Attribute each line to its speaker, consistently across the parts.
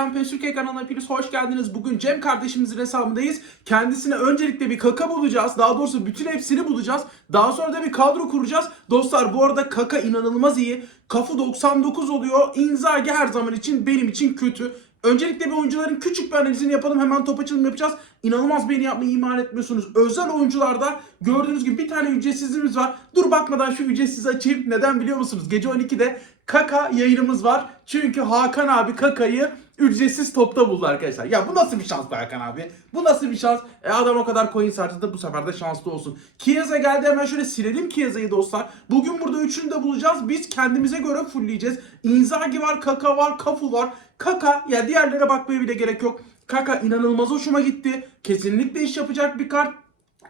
Speaker 1: selam Fesürke kanalına hepiniz hoş geldiniz. Bugün Cem kardeşimizin hesabındayız. Kendisine öncelikle bir kaka bulacağız. Daha doğrusu bütün hepsini bulacağız. Daha sonra da bir kadro kuracağız. Dostlar bu arada kaka inanılmaz iyi. Kafu 99 oluyor. Inzaghi her zaman için benim için kötü. Öncelikle bir oyuncuların küçük bir analizini yapalım. Hemen top açılımı yapacağız. İnanılmaz beni yapmayı iman etmiyorsunuz. Özel oyuncularda gördüğünüz gibi bir tane ücretsizimiz var. Dur bakmadan şu ücretsiz açayım. Neden biliyor musunuz? Gece 12'de Kaka yayınımız var. Çünkü Hakan abi Kaka'yı ücretsiz topta buldu arkadaşlar. Ya bu nasıl bir şans be Hakan abi? Bu nasıl bir şans? E adam o kadar coin harcadı bu sefer de şanslı olsun. Kiyaza geldi hemen şöyle silelim Kiyaza'yı dostlar. Bugün burada üçünü de bulacağız. Biz kendimize göre fullleyeceğiz. Inzaghi var, Kaka var, Kafu var. Kaka ya diğerlere bakmaya bile gerek yok. Kaka inanılmaz hoşuma gitti. Kesinlikle iş yapacak bir kart.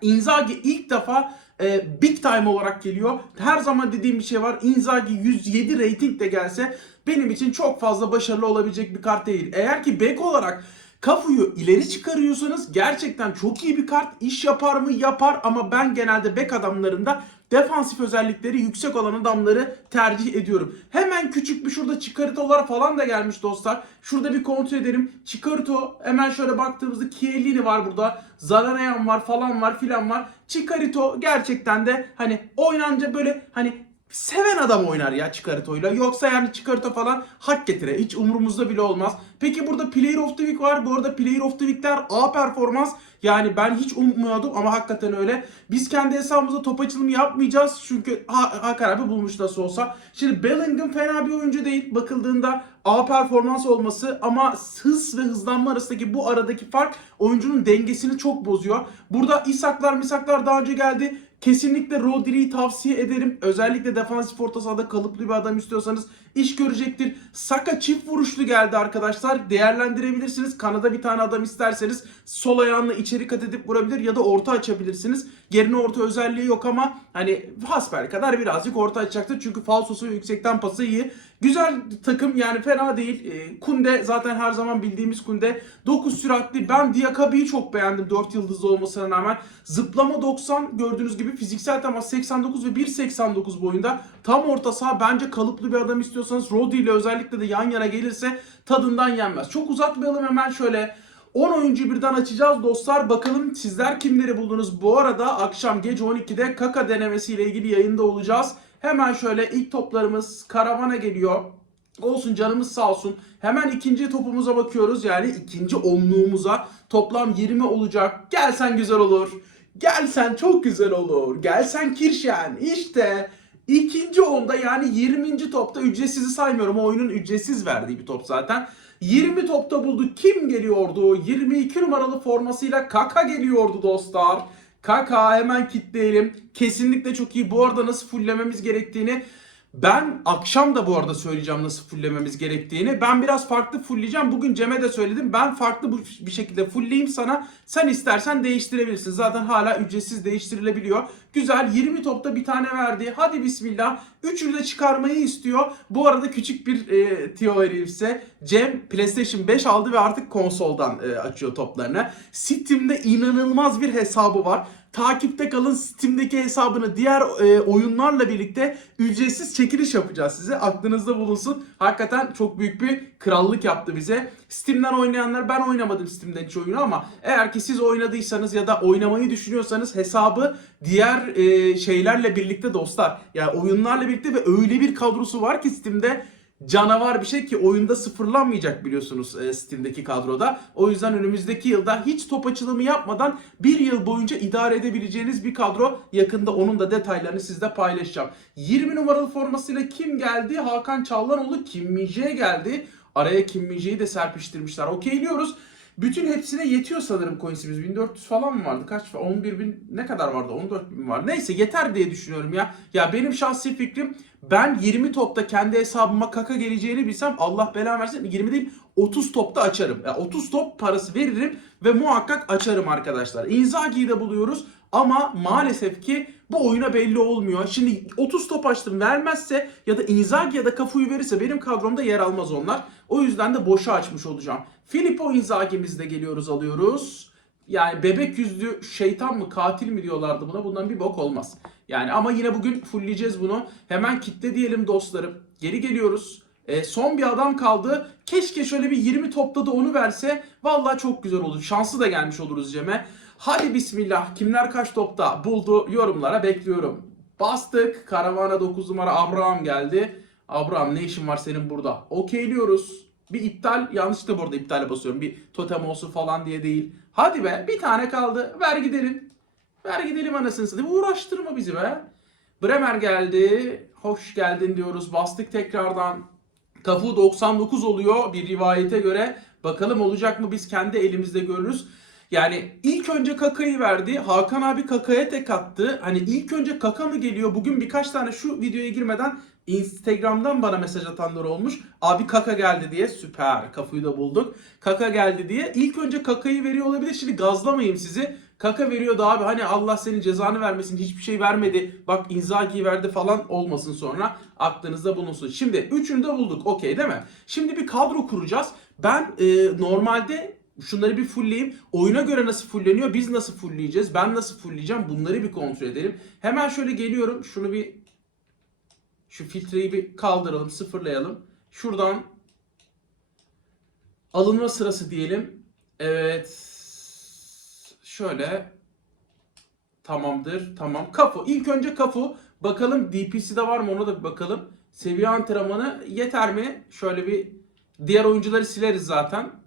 Speaker 1: Inzaghi ilk defa e, big time olarak geliyor. Her zaman dediğim bir şey var. Inzaghi 107 rating de gelse benim için çok fazla başarılı olabilecek bir kart değil. Eğer ki bek olarak Kafu'yu ileri çıkarıyorsanız gerçekten çok iyi bir kart. İş yapar mı? Yapar ama ben genelde bek adamlarında defansif özellikleri yüksek olan adamları tercih ediyorum. Hemen küçük bir şurada çıkaritolar falan da gelmiş dostlar. Şurada bir kontrol edelim. Çıkarito hemen şöyle baktığımızda Chiellini var burada. Zararayan var falan var filan var. Chikarito gerçekten de hani oynanca böyle hani seven adam oynar ya Chikarito'yla. Yoksa yani Chikarito falan hak getire. Hiç umurumuzda bile olmaz. Peki burada Player of the Week var. Bu arada Player of the Week'ler A performans. Yani ben hiç ummuyordum ama hakikaten öyle. Biz kendi hesabımızda top açılımı yapmayacağız. Çünkü ha Hakan abi bulmuş nasıl olsa. Şimdi Bellingham fena bir oyuncu değil. Bakıldığında A performans olması ama hız ve hızlanma arasındaki bu aradaki fark oyuncunun dengesini çok bozuyor. Burada İsaklar misaklar daha önce geldi. Kesinlikle Rodri'yi tavsiye ederim. Özellikle defansif orta sahada kalıplı bir adam istiyorsanız iş görecektir. Saka çift vuruşlu geldi arkadaşlar. Değerlendirebilirsiniz. Kanada bir tane adam isterseniz sol ayağınla içeri kat edip vurabilir ya da orta açabilirsiniz. Yerine orta özelliği yok ama hani hasbel kadar birazcık orta açacaktır. Çünkü falsosu yüksekten pası iyi. Güzel takım yani fena değil. E, Kunde zaten her zaman bildiğimiz Kunde. 9 süratli. Ben Diakabi'yi çok beğendim 4 yıldızlı olmasına rağmen. Zıplama 90 gördüğünüz gibi fiziksel temas 89 ve 1.89 boyunda. Tam orta saha bence kalıplı bir adam istiyorsanız Rodi ile özellikle de yan yana gelirse tadından yenmez. Çok uzatmayalım hemen şöyle 10 oyuncu birden açacağız dostlar. Bakalım sizler kimleri buldunuz? Bu arada akşam gece 12'de Kaka denemesiyle ilgili yayında olacağız. Hemen şöyle ilk toplarımız karavana geliyor. Olsun canımız sağ olsun. Hemen ikinci topumuza bakıyoruz. Yani ikinci onluğumuza. Toplam 20 olacak. Gelsen güzel olur. Gelsen çok güzel olur. Gelsen Kirşen. İşte ikinci onda yani 20. topta ücretsizi saymıyorum. O oyunun ücretsiz verdiği bir top zaten. 20 topta buldu. Kim geliyordu? 22 numaralı formasıyla Kaka geliyordu dostlar. Kaka hemen kitleyelim. Kesinlikle çok iyi. Bu arada nasıl fulllememiz gerektiğini ben akşam da bu arada söyleyeceğim nasıl fulllememiz gerektiğini. Ben biraz farklı fullleyeceğim. Bugün Cem'e de söyledim. Ben farklı bir şekilde fullleyeyim sana. Sen istersen değiştirebilirsin. Zaten hala ücretsiz değiştirilebiliyor. Güzel 20 topta bir tane verdi. Hadi bismillah. Üçünü de çıkarmayı istiyor. Bu arada küçük bir e, vereyim size. Cem PlayStation 5 aldı ve artık konsoldan e, açıyor toplarını. Steam'de inanılmaz bir hesabı var. Takipte kalın Steam'deki hesabını diğer e, oyunlarla birlikte ücretsiz çekiliş yapacağız size. Aklınızda bulunsun. Hakikaten çok büyük bir krallık yaptı bize. Steam'den oynayanlar ben oynamadım Steam'den hiç oyunu ama eğer ki siz oynadıysanız ya da oynamayı düşünüyorsanız hesabı diğer e, şeylerle birlikte dostlar. Yani oyunlarla birlikte ve öyle bir kadrosu var ki Steam'de canavar bir şey ki oyunda sıfırlanmayacak biliyorsunuz e, Steam'deki kadroda. O yüzden önümüzdeki yılda hiç top açılımı yapmadan bir yıl boyunca idare edebileceğiniz bir kadro. Yakında onun da detaylarını sizle paylaşacağım. 20 numaralı formasıyla kim geldi? Hakan Çallanoğlu Kim Min-jae geldi. Araya Kim Min-jae'yi de serpiştirmişler. Okeyliyoruz. Bütün hepsine yetiyor sanırım coinsimiz. 1400 falan mı vardı? Kaç? 11 bin ne kadar vardı? 14 bin var. Neyse yeter diye düşünüyorum ya. Ya benim şahsi fikrim ben 20 topta kendi hesabıma kaka geleceğini bilsem Allah belanı versin 20 değil 30 topta açarım. Ya 30 top parası veririm ve muhakkak açarım arkadaşlar. Inzaghi'yi de buluyoruz ama maalesef ki bu oyuna belli olmuyor. Şimdi 30 top açtım vermezse ya da Inzaghi ya da Cafu'yu verirse benim kadromda yer almaz onlar. O yüzden de boşa açmış olacağım. Filippo Inzaghi'mizde geliyoruz alıyoruz. Yani bebek yüzlü şeytan mı katil mi diyorlardı buna. Bundan bir bok olmaz. Yani ama yine bugün fullleyeceğiz bunu. Hemen kitle diyelim dostlarım. Geri geliyoruz. E, son bir adam kaldı. Keşke şöyle bir 20 topladı onu verse. Vallahi çok güzel olur. Şanslı da gelmiş oluruz Cem'e. Hadi bismillah. Kimler kaç topta buldu yorumlara bekliyorum. Bastık. Karavana 9 numara Abraham geldi. Abraham ne işin var senin burada? Okeyliyoruz. Bir iptal yanlışlıkla burada iptale basıyorum. Bir totem olsun falan diye değil. Hadi be bir tane kaldı. Ver gidelim. Ver gidelim anasını satayım. Uğraştırma bizi be. Bremer geldi. Hoş geldin diyoruz. Bastık tekrardan. Kafu 99 oluyor bir rivayete göre. Bakalım olacak mı biz kendi elimizde görürüz. Yani ilk önce Kaka'yı verdi. Hakan abi Kaka'ya tek attı. Hani ilk önce Kaka mı geliyor? Bugün birkaç tane şu videoya girmeden Instagram'dan bana mesaj atanlar olmuş. Abi Kaka geldi diye. Süper. Kafuyu da bulduk. Kaka geldi diye. İlk önce Kaka'yı veriyor olabilir. Şimdi gazlamayayım sizi. Kaka veriyordu abi hani Allah senin cezanı vermesin hiçbir şey vermedi. Bak Inzaghi'yi verdi falan olmasın sonra aklınızda bulunsun. Şimdi üçünü de bulduk okey değil mi? Şimdi bir kadro kuracağız. Ben e, normalde şunları bir fullleyeyim. Oyuna göre nasıl fullleniyor? Biz nasıl fullleyeceğiz? Ben nasıl fullleyeceğim? Bunları bir kontrol edelim. Hemen şöyle geliyorum. Şunu bir şu filtreyi bir kaldıralım, sıfırlayalım. Şuradan alınma sırası diyelim. Evet. Şöyle. Tamamdır. Tamam. Kafu. İlk önce kafu. Bakalım DPC'de var mı ona da bir bakalım. Seviye antrenmanı yeter mi? Şöyle bir diğer oyuncuları sileriz zaten.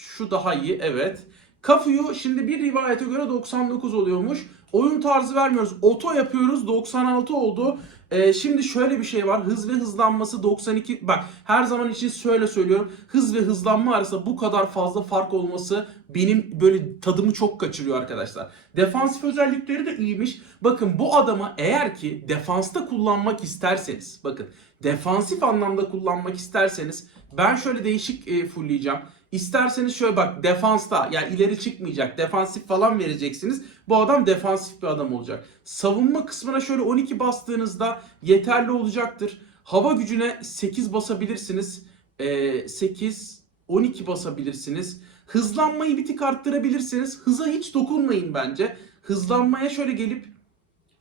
Speaker 1: Şu daha iyi. Evet. Kafu'yu şimdi bir rivayete göre 99 oluyormuş. Oyun tarzı vermiyoruz. Oto yapıyoruz. 96 oldu. Ee, şimdi şöyle bir şey var. Hız ve hızlanması 92. Bak her zaman için şöyle söylüyorum. Hız ve hızlanma arasında bu kadar fazla fark olması benim böyle tadımı çok kaçırıyor arkadaşlar. Defansif özellikleri de iyiymiş. Bakın bu adamı eğer ki defansta kullanmak isterseniz. Bakın defansif anlamda kullanmak isterseniz ben şöyle değişik e, fullleyeceğim. İsterseniz şöyle bak defansta yani ileri çıkmayacak defansif falan vereceksiniz. Bu adam defansif bir adam olacak. Savunma kısmına şöyle 12 bastığınızda yeterli olacaktır. Hava gücüne 8 basabilirsiniz. Ee, 8, 12 basabilirsiniz. Hızlanmayı bir tık arttırabilirsiniz. Hıza hiç dokunmayın bence. Hızlanmaya şöyle gelip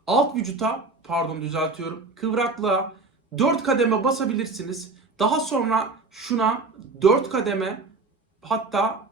Speaker 1: alt vücuta pardon düzeltiyorum kıvraklığa 4 kademe basabilirsiniz. Daha sonra şuna 4 kademe hatta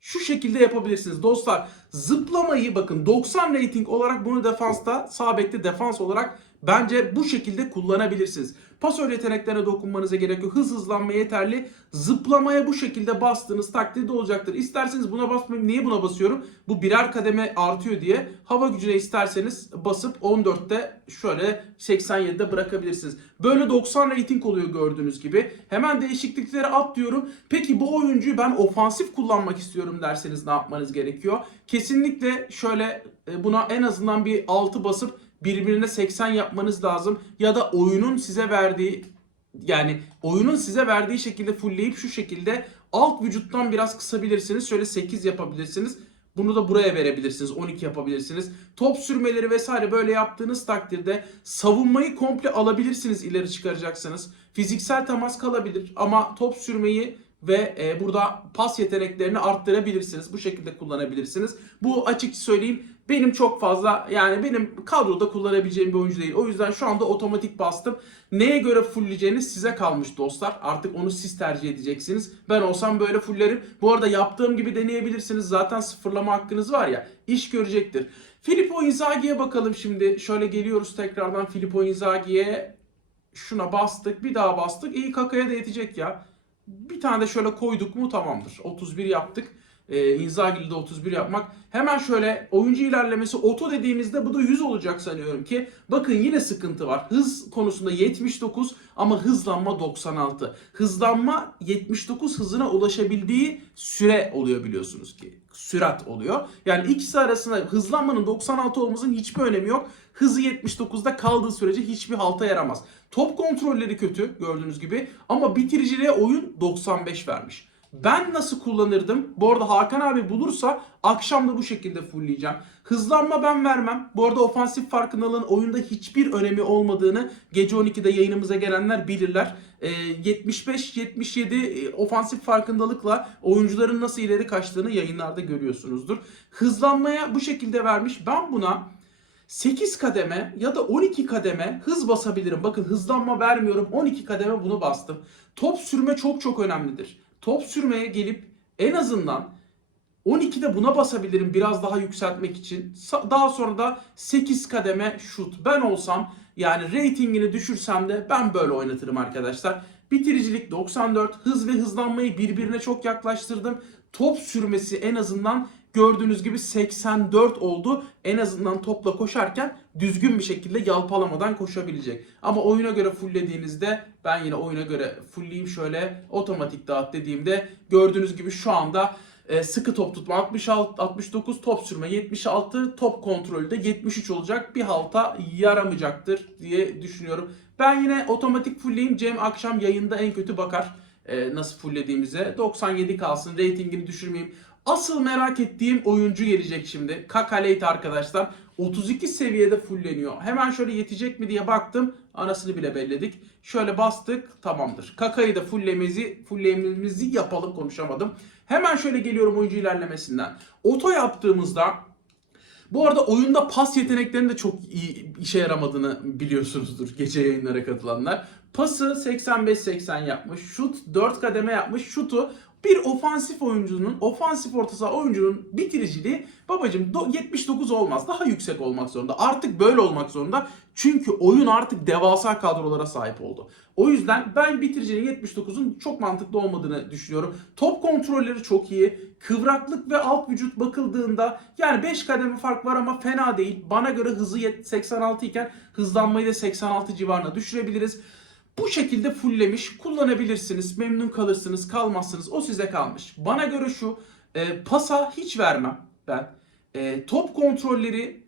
Speaker 1: şu şekilde yapabilirsiniz. Dostlar zıplamayı bakın 90 rating olarak bunu defansta sağ bekte defans olarak bence bu şekilde kullanabilirsiniz. Pasör yeteneklerine dokunmanıza gerek yok. Hız hızlanma yeterli. Zıplamaya bu şekilde bastığınız takdirde olacaktır. İsterseniz buna basmayayım. Niye buna basıyorum? Bu birer kademe artıyor diye. Hava gücüne isterseniz basıp 14'te şöyle 87'de bırakabilirsiniz. Böyle 90 rating oluyor gördüğünüz gibi. Hemen değişiklikleri atlıyorum. Peki bu oyuncuyu ben ofansif kullanmak istiyorum derseniz ne yapmanız gerekiyor? Kesinlikle şöyle e, buna en azından bir 6 basıp birbirine 80 yapmanız lazım. Ya da oyunun size verdiği yani oyunun size verdiği şekilde fullleyip şu şekilde alt vücuttan biraz kısabilirsiniz. Şöyle 8 yapabilirsiniz. Bunu da buraya verebilirsiniz. 12 yapabilirsiniz. Top sürmeleri vesaire böyle yaptığınız takdirde savunmayı komple alabilirsiniz ileri çıkaracaksanız. Fiziksel temas kalabilir ama top sürmeyi ve e, burada pas yeteneklerini arttırabilirsiniz. Bu şekilde kullanabilirsiniz. Bu açık söyleyeyim benim çok fazla yani benim kadroda kullanabileceğim bir oyuncu değil. O yüzden şu anda otomatik bastım. Neye göre fullleyeceğiniz size kalmış dostlar. Artık onu siz tercih edeceksiniz. Ben olsam böyle fulllerim. Bu arada yaptığım gibi deneyebilirsiniz. Zaten sıfırlama hakkınız var ya. iş görecektir. Filippo Inzaghi'ye bakalım şimdi. Şöyle geliyoruz tekrardan Filippo Inzaghi'ye. Şuna bastık. Bir daha bastık. İyi kakaya da yetecek ya. Bir tane de şöyle koyduk mu tamamdır. 31 yaptık. Ee, Inzaghi'li de 31 yapmak. Hemen şöyle oyuncu ilerlemesi oto dediğimizde bu da 100 olacak sanıyorum ki. Bakın yine sıkıntı var. Hız konusunda 79 ama hızlanma 96. Hızlanma 79 hızına ulaşabildiği süre oluyor biliyorsunuz ki. Sürat oluyor. Yani ikisi arasında hızlanmanın 96 olmasının hiçbir önemi yok. Hızı 79'da kaldığı sürece hiçbir halta yaramaz. Top kontrolleri kötü gördüğünüz gibi ama bitiriciliğe oyun 95 vermiş. Ben nasıl kullanırdım? Bu arada Hakan abi bulursa akşam da bu şekilde fullleyeceğim. Hızlanma ben vermem. Bu arada ofansif farkındalığın oyunda hiçbir önemi olmadığını gece 12'de yayınımıza gelenler bilirler. Ee, 75-77 e, ofansif farkındalıkla oyuncuların nasıl ileri kaçtığını yayınlarda görüyorsunuzdur. Hızlanmaya bu şekilde vermiş. Ben buna 8 kademe ya da 12 kademe hız basabilirim. Bakın hızlanma vermiyorum. 12 kademe bunu bastım. Top sürme çok çok önemlidir. Top sürmeye gelip en azından 12'de buna basabilirim biraz daha yükseltmek için. Daha sonra da 8 kademe şut. Ben olsam yani ratingini düşürsem de ben böyle oynatırım arkadaşlar. Bitiricilik 94, hız ve hızlanmayı birbirine çok yaklaştırdım. Top sürmesi en azından gördüğünüz gibi 84 oldu. En azından topla koşarken düzgün bir şekilde yalpalamadan koşabilecek. Ama oyuna göre fulllediğinizde ben yine oyuna göre fullleyeyim şöyle otomatik dağıt dediğimde gördüğünüz gibi şu anda e, sıkı top tutma 66 69 top sürme 76 top kontrolü de 73 olacak. Bir halta yaramayacaktır diye düşünüyorum. Ben yine otomatik fullleyeyim. Cem akşam yayında en kötü bakar e, nasıl fulllediğimize. 97 kalsın. Ratingini düşürmeyeyim. Asıl merak ettiğim oyuncu gelecek şimdi. Kakaleit arkadaşlar. 32 seviyede fullleniyor. Hemen şöyle yetecek mi diye baktım. Anasını bile belledik. Şöyle bastık. Tamamdır. Kaka'yı da fulllememizi, fulllememizi yapalım konuşamadım. Hemen şöyle geliyorum oyuncu ilerlemesinden. Oto yaptığımızda bu arada oyunda pas yeteneklerinin de çok iyi işe yaramadığını biliyorsunuzdur gece yayınlara katılanlar. Pası 85-80 yapmış. Şut 4 kademe yapmış. Şutu bir ofansif oyuncunun, ofansif orta saha oyuncunun bitiriciliği babacım do- 79 olmaz. Daha yüksek olmak zorunda. Artık böyle olmak zorunda. Çünkü oyun artık devasa kadrolara sahip oldu. O yüzden ben bitiricinin 79'un çok mantıklı olmadığını düşünüyorum. Top kontrolleri çok iyi. Kıvraklık ve alt vücut bakıldığında yani 5 kademe fark var ama fena değil. Bana göre hızı yet- 86 iken hızlanmayı da 86 civarına düşürebiliriz. Bu şekilde fulllemiş kullanabilirsiniz. Memnun kalırsınız kalmazsınız. O size kalmış. Bana göre şu e, pasa hiç vermem ben. E, top kontrolleri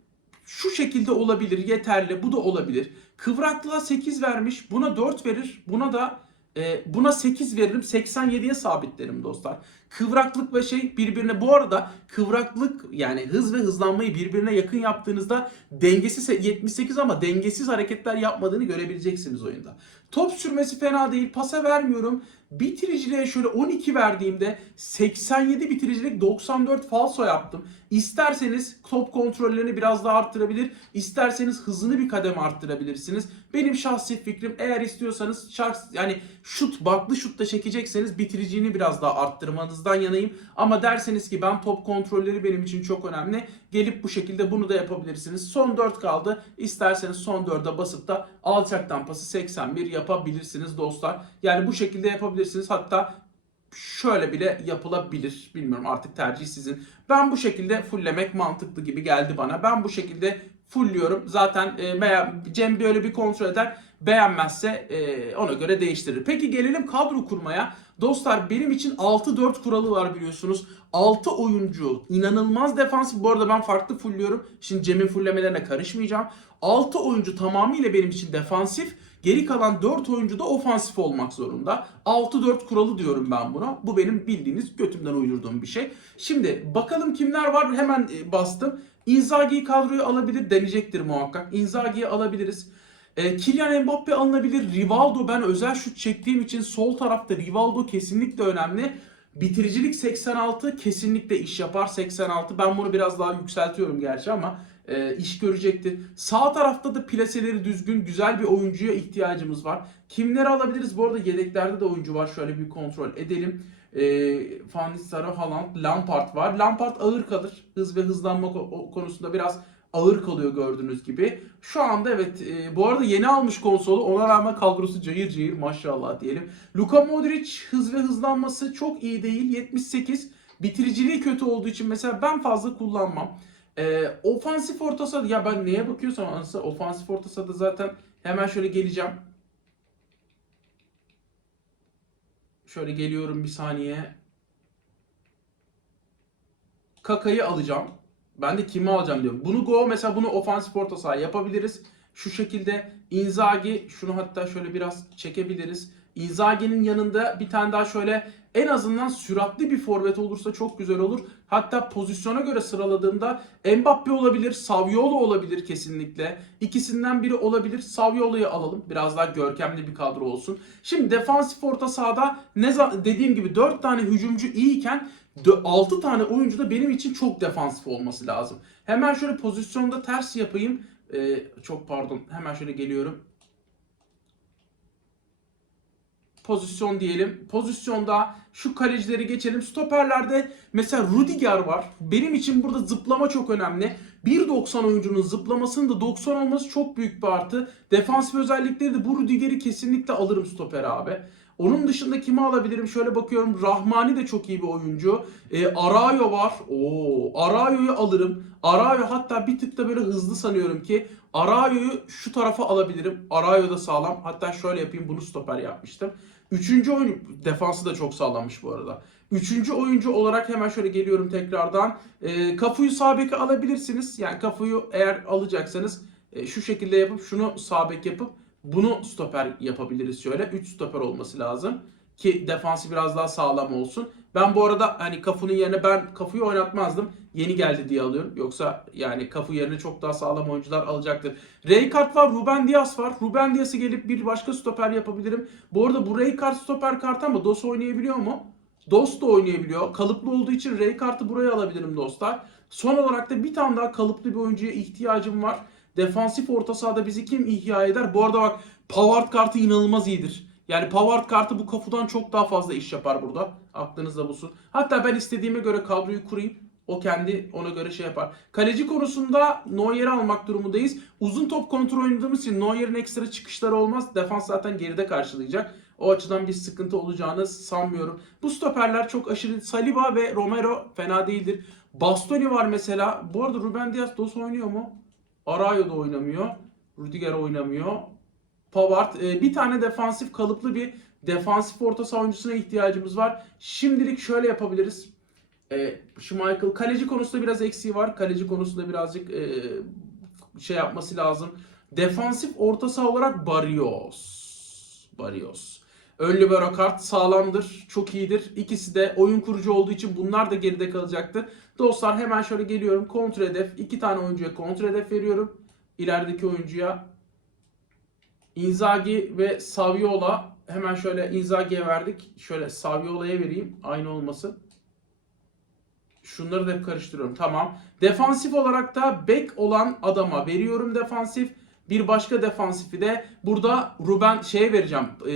Speaker 1: şu şekilde olabilir yeterli bu da olabilir. Kıvraklığa 8 vermiş buna 4 verir buna da e, buna 8 veririm 87'ye sabitlerim dostlar. Kıvraklık ve şey birbirine bu arada kıvraklık yani hız ve hızlanmayı birbirine yakın yaptığınızda dengesiz 78 ama dengesiz hareketler yapmadığını görebileceksiniz oyunda. Top sürmesi fena değil pasa vermiyorum. Bitiriciliğe şöyle 12 verdiğimde 87 bitiricilik 94 falso yaptım. İsterseniz top kontrollerini biraz daha arttırabilir. isterseniz hızını bir kademe arttırabilirsiniz. Benim şahsi fikrim eğer istiyorsanız şahs yani şut baklı şutta çekecekseniz bitiriciliğini biraz daha arttırmanızdan yanayım. Ama derseniz ki ben top kontrolleri benim için çok önemli. Gelip bu şekilde bunu da yapabilirsiniz. Son 4 kaldı. İsterseniz son 4'e basıp da alçaktan pası 81 yapabilirsiniz dostlar. Yani bu şekilde yapabilirsiniz. Hatta şöyle bile yapılabilir. Bilmiyorum artık tercih sizin. Ben bu şekilde fulllemek mantıklı gibi geldi bana. Ben bu şekilde fullliyorum. Zaten e, veya Cem böyle bir kontrol eder. Beğenmezse e, ona göre değiştirir. Peki gelelim kadro kurmaya. Dostlar benim için 6-4 kuralı var biliyorsunuz. 6 oyuncu inanılmaz defansif. Bu arada ben farklı fullliyorum. Şimdi Cem'in fulllemelerine karışmayacağım. 6 oyuncu tamamıyla benim için defansif. Geri kalan 4 oyuncu da ofansif olmak zorunda. 6-4 kuralı diyorum ben buna. Bu benim bildiğiniz götümden uydurduğum bir şey. Şimdi bakalım kimler var hemen e, bastım. Inzaghi'yi kadroya alabilir deneyecektir muhakkak. Inzaghi'yi alabiliriz. E, Kylian Mbappe alınabilir. Rivaldo ben özel şut çektiğim için sol tarafta Rivaldo kesinlikle önemli. Bitiricilik 86 kesinlikle iş yapar 86. Ben bunu biraz daha yükseltiyorum gerçi ama e, iş görecektir. Sağ tarafta da plaseleri düzgün güzel bir oyuncuya ihtiyacımız var. Kimleri alabiliriz? Bu arada yedeklerde de oyuncu var. Şöyle bir kontrol edelim. E, Van Nistelrooy, Haaland, Lampard var. Lampard ağır kalır. Hız ve hızlanma ko- konusunda biraz ağır kalıyor gördüğünüz gibi. Şu anda evet e, bu arada yeni almış konsolu ona rağmen kadrosu cayır cayır maşallah diyelim. Luka Modric hız ve hızlanması çok iyi değil 78. Bitiriciliği kötü olduğu için mesela ben fazla kullanmam. E, ofansif orta ya ben neye bakıyorsam anasını ofansif orta sahada zaten hemen şöyle geleceğim. Şöyle geliyorum bir saniye. Kaka'yı alacağım. Ben de kimi alacağım diyorum. Bunu Go mesela bunu ofansif orta saha yapabiliriz. Şu şekilde Inzaghi şunu hatta şöyle biraz çekebiliriz. Inzaghi'nin yanında bir tane daha şöyle en azından süratli bir forvet olursa çok güzel olur. Hatta pozisyona göre sıraladığımda Mbappe olabilir, Saviolo olabilir kesinlikle. İkisinden biri olabilir. Saviolo'yu alalım. Biraz daha görkemli bir kadro olsun. Şimdi defansif orta sahada ne dediğim gibi 4 tane hücumcu iyiyken 6 tane oyuncu da benim için çok defansif olması lazım. Hemen şöyle pozisyonda ters yapayım. Ee, çok pardon. Hemen şöyle geliyorum. Pozisyon diyelim. Pozisyonda şu kalecileri geçelim. Stoperlerde mesela Rudiger var. Benim için burada zıplama çok önemli. 1.90 oyuncunun zıplamasının da 90 olması çok büyük bir artı. Defansif özellikleri de bu Rudiger'i kesinlikle alırım stoper abi. Onun dışında kimi alabilirim? Şöyle bakıyorum. Rahmani de çok iyi bir oyuncu. E, Arayo var. Oo, Arayo'yu alırım. Arayo hatta bir tık da böyle hızlı sanıyorum ki Arayo'yu şu tarafa alabilirim. Arayo da sağlam. Hatta şöyle yapayım. Bunu stoper yapmıştım. Üçüncü oyun defansı da çok sağlammış bu arada. Üçüncü oyuncu olarak hemen şöyle geliyorum tekrardan. E, Kafu'yu sağ alabilirsiniz. Yani Kafu'yu eğer alacaksanız e, şu şekilde yapıp şunu sağ bek yapıp bunu stoper yapabiliriz şöyle. 3 stoper olması lazım ki defansı biraz daha sağlam olsun. Ben bu arada hani Kafu'nun yerine ben Kafu'yu oynatmazdım. Yeni geldi diye alıyorum. Yoksa yani Kafu yerine çok daha sağlam oyuncular alacaktır. Rijkaard var, Ruben Dias var. Ruben Dias'ı gelip bir başka stoper yapabilirim. Bu arada bu Rijkaard stoper kartı ama DOS oynayabiliyor mu? DOS da oynayabiliyor. Kalıplı olduğu için Rijkaard'ı buraya alabilirim dostlar. Son olarak da bir tane daha kalıplı bir oyuncuya ihtiyacım var. Defansif orta sahada bizi kim ihya eder? Bu arada bak Pavard kartı inanılmaz iyidir. Yani Pavard kartı bu kafudan çok daha fazla iş yapar burada. Aklınızda bulsun. Hatta ben istediğime göre kadroyu kurayım. O kendi ona göre şey yapar. Kaleci konusunda Neuer'i almak durumundayız. Uzun top kontrol oynadığımız için Neuer'in ekstra çıkışları olmaz. Defans zaten geride karşılayacak. O açıdan bir sıkıntı olacağını sanmıyorum. Bu stoperler çok aşırı. Saliba ve Romero fena değildir. Bastoni var mesela. Bu arada Ruben Dias dos oynuyor mu? Arayo da oynamıyor. Rudiger oynamıyor. Pavard. e, bir tane defansif kalıplı bir defansif orta saha oyuncusuna ihtiyacımız var. Şimdilik şöyle yapabiliriz. E, Schmeichel kaleci konusunda biraz eksiği var. Kaleci konusunda birazcık e, şey yapması lazım. Defansif orta saha olarak Barrios. Barrios. Ön libero sağlamdır, çok iyidir. İkisi de oyun kurucu olduğu için bunlar da geride kalacaktır. Dostlar hemen şöyle geliyorum. Kontra hedef. iki tane oyuncuya kontra hedef veriyorum. İlerideki oyuncuya Inzaghi ve Saviola hemen şöyle Inzaghi'ye verdik. Şöyle Saviola'ya vereyim. Aynı olmasın. Şunları da hep karıştırıyorum. Tamam. Defansif olarak da bek olan adama veriyorum defansif. Bir başka defansifi de burada Ruben şeye vereceğim. E,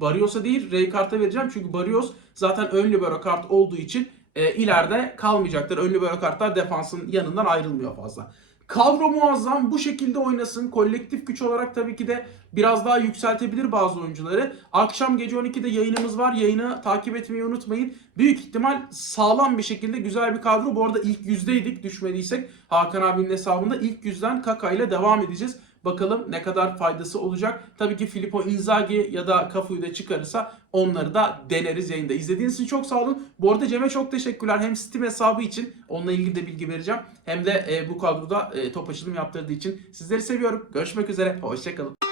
Speaker 1: Barrios'a değil Rijkaard'a vereceğim. Çünkü Barrios zaten ön libero kart olduğu için e, ileride kalmayacaktır. Ön libero kartlar defansın yanından ayrılmıyor fazla. Kadro muazzam bu şekilde oynasın. Kolektif güç olarak tabii ki de biraz daha yükseltebilir bazı oyuncuları. Akşam gece 12'de yayınımız var. Yayını takip etmeyi unutmayın. Büyük ihtimal sağlam bir şekilde güzel bir kadro. Bu arada ilk yüzdeydik düşmediysek. Hakan abinin hesabında ilk yüzden Kaka ile devam edeceğiz. Bakalım ne kadar faydası olacak. Tabii ki Filippo Inzaghi ya da Cafu'yu da çıkarırsa onları da deneriz yayında. İzlediğiniz için çok sağ olun. Bu arada Cem'e çok teşekkürler. Hem Steam hesabı için onunla ilgili de bilgi vereceğim. Hem de e, bu kadroda e, top açılım yaptırdığı için. Sizleri seviyorum. Görüşmek üzere. Hoşçakalın.